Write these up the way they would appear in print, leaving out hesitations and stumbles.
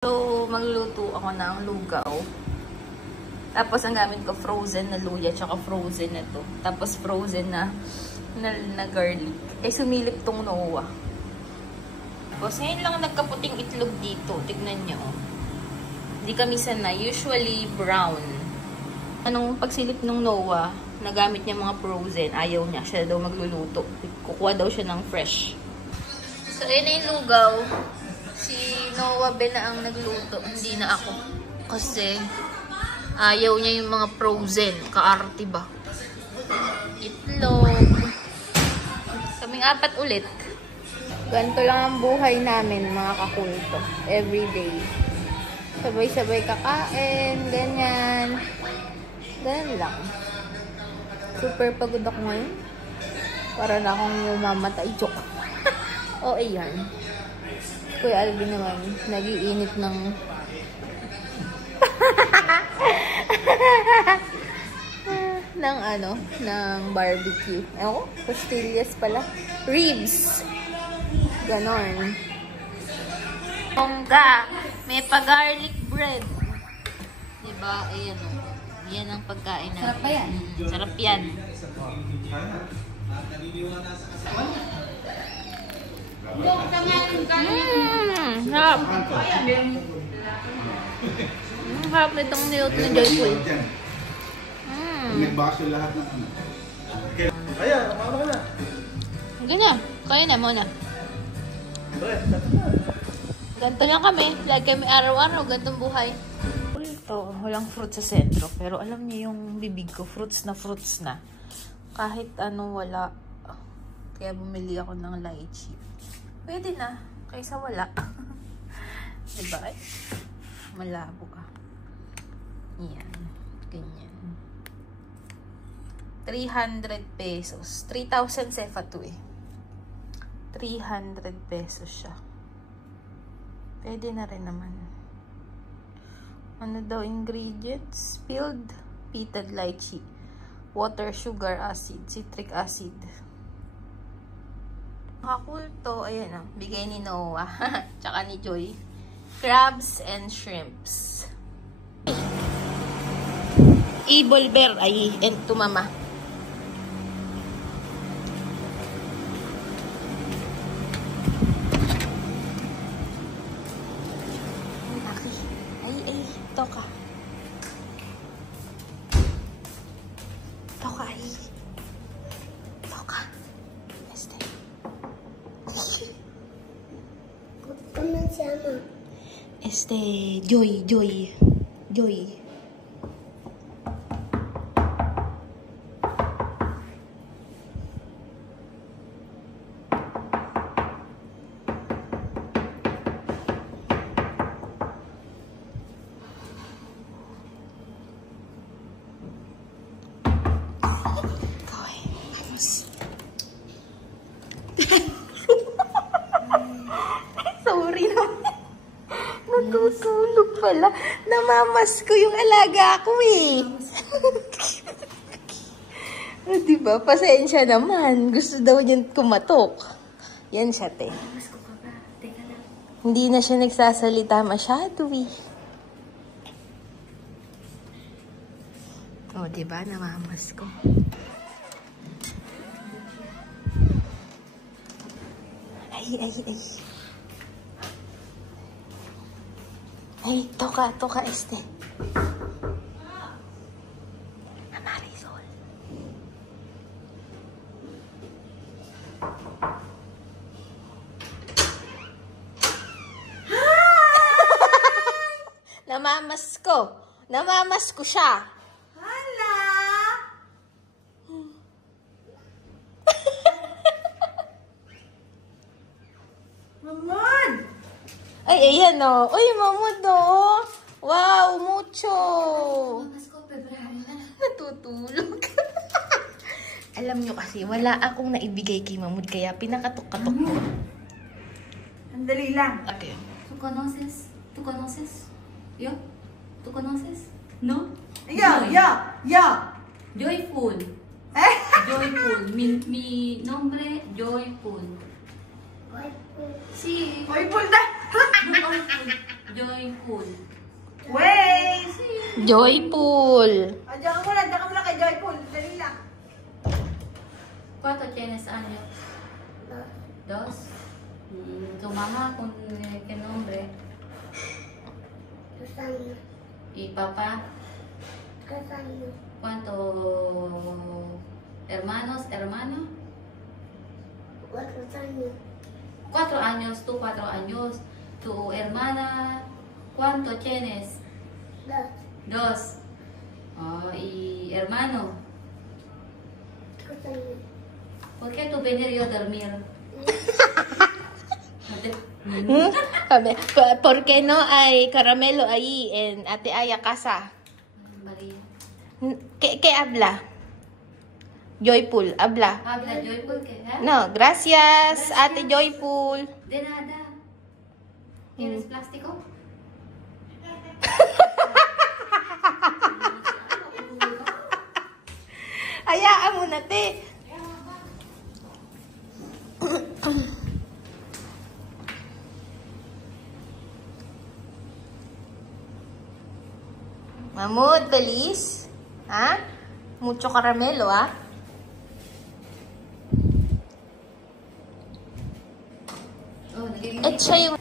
So, magluluto ako ng lugaw. Tapos, ang gamit ko frozen na luya, tsaka frozen na to. Tapos, frozen na garlic. Eh, sumilip tong Noah. Tapos, ngayon lang nagkaputing itlog dito. Tignan nyo. Hindi kami sanay. Usually, brown. Anong pagsilip ng Noah, nagamit niya mga frozen. Ayaw niya. Siya daw magluluto. Kukuha daw siya ng fresh. So, ayun na yung lugaw. Si Noah Ben na ang nagluto, hindi na ako. Kasi ayaw niya yung mga frozen. Kaarte ba? Itlog. Kaming apat ulit. Ganito lang ang buhay namin, mga kakulto. Everyday. Sabay-sabay kakain, ganyan. Ganyan lang. Super pagod ako ngayon. Para na akong mamatay. Joke. O, ayan. Kuya Alvin naman, nag-iinit ng ng barbecue. Ewan ko, pastillas pala. Ribs. Ganon. Bongga. May pa-garlic bread. Diba? Ayan o. Yan ang pagkain natin. Sarap pa yan. Sarap yan. Sarap. Harap nitong nilot na Joyful. Nagbaso lahat ng ano. Kaya, mama ka na. Sige na. Kaya na muna. Ganto lang kami. Lagi kami araw-araw. Gantong buhay. Ito, walang fruit sa sentro. Pero alam niyo yung bibig ko. Fruits na. Kahit ano, wala. Kaya bumili ako ng lychee. Pwede na. Kaysa wala. Diba? Malabo ka. Yan. Ganyan. 300 pesos. 3,000 sefa to eh. 300 pesos siya. Pwede na rin naman. Ano daw ingredients? Peeled peated lychee. Water, sugar, acid, citric acid. Kakulto, ayan o. Bigay ni Noah. Tsaka ni Joy. Crabs and shrimps. Ibol bear. Ay, and to mama. Ay, toka. Toka, ay. Toka. ¿Cómo se llama? Joy. Sorry na. Natutulog pala. Namamas ko yung alaga ko eh. Diba? Pasensya naman. Gusto daw niyan kumatok. Yan siya, te. Hindi na siya nagsasalita masyado eh. O, diba? Namamas ko. Ay. Ay, toka, Marisol. Namamas ko siya. Hala! Mamon! Ay, ayan o. Uy, mamud o. Wow, mucho. Natutulog. Alam nyo kasi, wala akong naibigay kay mamud, kaya pinakatok-katok ko. Andali lang. Okay. ¿Tú conoces? ¿Yo? ¿Tú conoces? ¿No? Yo. Joyful. Joyful. Mi nombre, Joyful. Sí. Joyful na. Joyful. Joyful. Wait! Joyful. Diyan ka muna kay Joyful. Dali lang. ¿Cuánto tienes años? Dos. Tu mamá con qué nombre? ¿Y papá? ¿Cuánto hermanos, hermano? 4 años, tú 4 años. Tu hermana, ¿cuánto tienes? 2. Oh, ¿y hermano? ¿Por qué tú venir yo a dormir? Sabi, ¿por qué no hay caramelo ahí en Ate Aya casa? María. ¿Qué habla? Joyful, habla. Habla Joyful que, ¿eh? No, gracias, Ate Joyful. De nada. ¿Quieres plástico? Hayaan mo na, te. Mahmoud, bilis. Ha? Mucho caramelo, ha? Oh, nagiging... Et siya yung...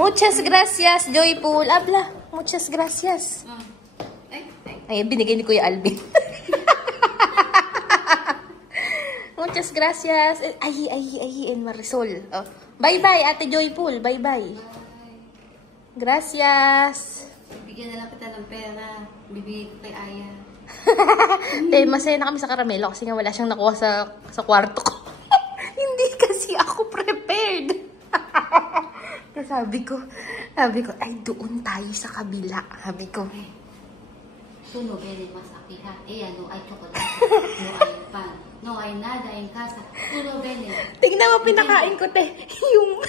Muchas gracias, Joyful. Habla. Muchas gracias. Ay, binigay ni Kuya Alvin. Muchas gracias. Ay, en Marisol. Oh. Bye-bye, Ate Joyful. Bye-bye. Gracias. Bigyan na lang kita ng pera. Bibigay ko kay Aya. Masaya na kami sa karamelo kasi nga wala siyang nakuha sa kwarto ko. Hindi kasi ako prepared. Kaya sabi ko, ay doon tayo sa kabila. Sabi ko. Tú no vienes más aquí, ha? Ella no hay chocolate, no hay pan, no hay nada en casa. Tú no vienes. Tignan mo, pinakain ko, te. Yung...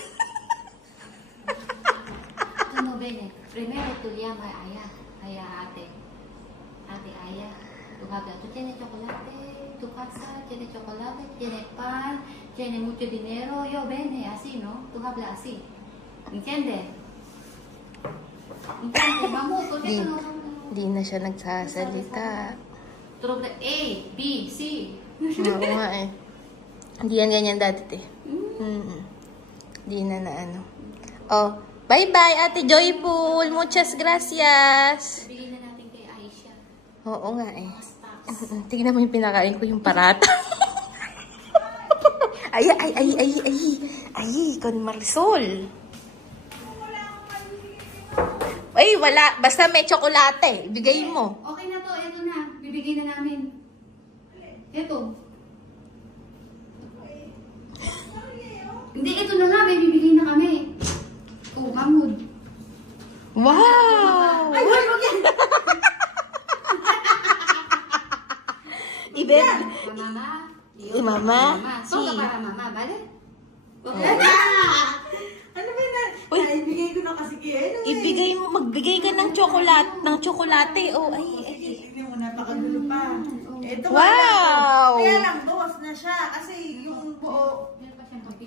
Tú no vienes. Primero tú llamas a Aya, ate. Ate Aya. Tú hablas, tú tienes chocolate, tu casa tiene chocolate, tiene pan, tiene mucho dinero. Yo viene así, ¿no? Tú hablas así. ¿Entiendes? ¿Entiendes? Vamos, ¿por qué tú no hablas? Di na siya nagsasalita. Turog na A, B, C. Oo nga eh. Hindi yan ganyan dati, te. Di na ano. Oh, bye-bye, Ate Joyful. Muchas gracias. Bigyan na natin kay Aisha. Oo nga eh. Tignan mo yung pinakain ko, yung parata. Ay, con Marisol. Ay, wala. Basta may tsokolate. Ibigay mo. Okay na to. Ito na. Bibigay na namin. Ito. Hindi, ito na nga. May bibigay na kami. Oh, Mahmoud. Wow! Ay, wag yan! Ibig. Mama. Mama. Toca para mama, ¿vale? Ano ba na? Uy. Ay, ibigay ko na kasi kaya. Ibigay mo, magbigay ka ng tsokolate. Oh, ay. Tignan mo, napakagulo pa. Ito Wow! Kaya lang, bawas na siya. Kasi yung buo.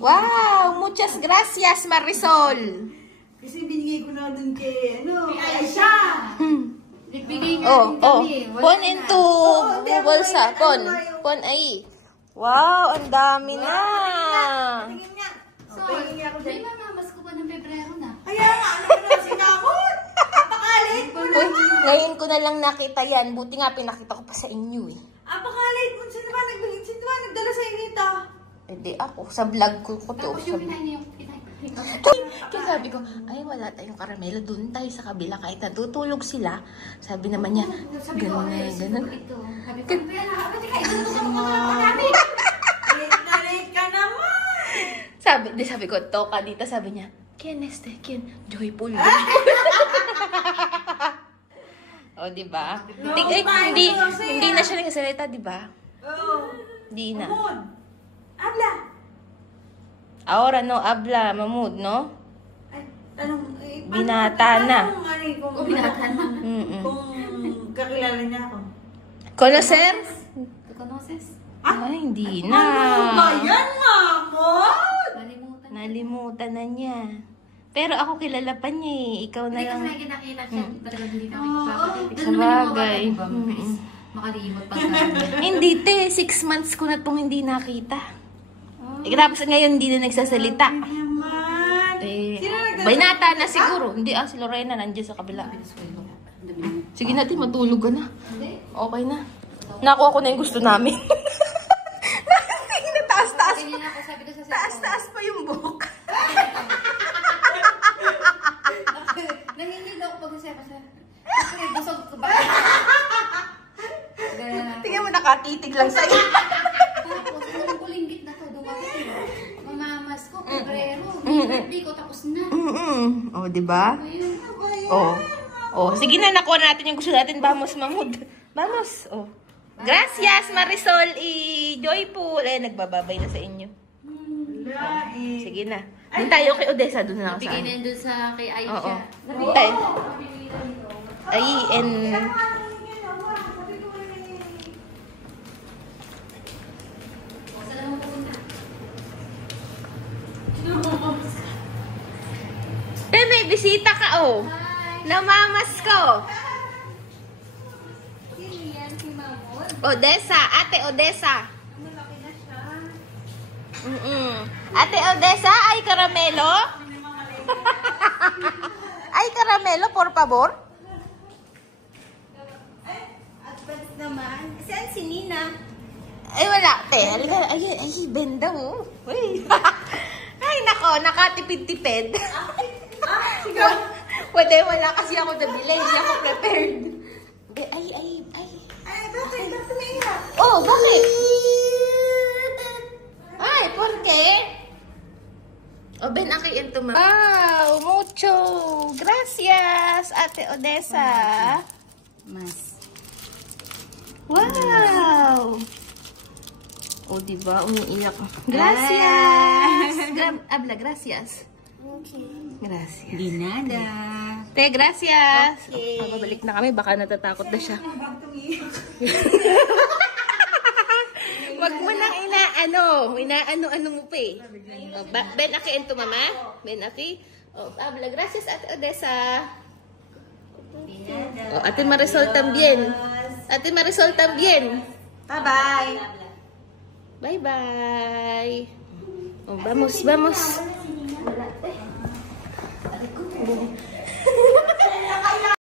Wow! Muchas gracias, Marisol. Kasi binigay ko na dun kay, kay Aisha. Bibigay nga Oh, din kami. Wala pon na. into bulsa. Pon ay. Wow, ang dami na. Tingin niya. So, Tingin niya ako may dyan. mamamas ko pa ng Pebrero na. Kaya nga, ano ko na sinabot? Apakalit mo Uy, naman. ngayon ko na lang nakita yan. Buti nga pinakita ko pa sa inyo eh. Apakalit mo. Sino ba nagdala sa inita? Hindi ako. Sa vlog ko to. Tapos Sa... yung kinain niya yung kinain. Kaya sabi ko, ay wala tayong karamelo. Doon tayo sa kabila. Kahit natutulog sila. Sabi naman niya, Sabi ko, ganun na, ay, ganun. ito. Sabi ko, kaya nakapati ka, ito naman. Late ka naman. Sabi ko, toka dito. Sabi niya, Ken, Joyful. O, diba? Hindi na siya nagsasalita, diba? Oo. Hindi na. Mahmoud. Habla. Ahora no, habla, Mahmoud, no? Ay, tanong. Binata na. Kung binata na. Kung kakilala niya ako. Conocer? ¿Tú conoces? Ay, hindi na. Ano ba yan, Mahmoud? Nalimutan. Nalimutan na niya. Pero ako kilala pa niya eh. Ikaw na Hindi lang. kasi nakikita siya. Talagang hindi na makikita. Sa bagay. Makalimot pa Hindi te, 6 months ko na itong hindi nakita. Tapos ngayon hindi na nagsasalita. Naman. Eh, Sino nagdala? Baynata na siguro. Hindi si Lorena nandiyan sa kabila. Sige natin, matulog ka na. Okay na. Nakuha ko na yung gusto namin. Taas-taas. Taas-taas pa yung buhok. Nangingi daw ako pag-usap kasi. Kasi busog ko ba? Tingnan mo, nakatitig lang sa'yo. Tapos, anong kulinggit na to? Dumating. Mamamas ko, Pebrero. Birthday ko, tapos na. Oh, diba? Ayun. Oh. Oh, sige na, nakuha natin yung gusto natin. Vamos, Mamud. Vamos. Oh. Gracias, Marisol y Joyful. Eh, nagbababay na sa inyo. Sige na. Doon tayo kay Odessa. Doon na ako sa Bigay ano. na yun dun sa kay Aisha. Oo. Ay, ay, and... Saan naman pupunta? Eh, may bisita ka, oh. Namamas ko. Sino yan? Si Mamon? Odessa. Ate Odessa. Malaki na siya. Ate Odessa, ay caramelo? Ay caramelo, por favor. Advance naman. Saan si Nina? Ay, wala, te. Halika, ay, benda mo. Uy. Ay, nako, nakatipid-tipid. Wala kasi ako nabili. Hindi ako prepared. Ay. Ay, bakit? Bakit umiiyak? Oh, bakit? Ay, ¿por qué? O, ven aquí en tu mano. Wow, mucho. Gracias, Ate Odessa. Mas. Wow. O, diba? Umiiyak. Gracias. Habla, gracias. Gracias. Di nada. Te, gracias. Okay. Babalik na kami. Baka natatakot na siya. Bakit umiiyak? Wag mo nang inaano mo pa eh. Oh, ven aquí en tu mama. Ven aquí. Oh, habla. Gracias, Ate Odessa. Oh, Ate Marisol también. Ate Marisol también. Bye-bye. Bye-bye. Oh, vamos.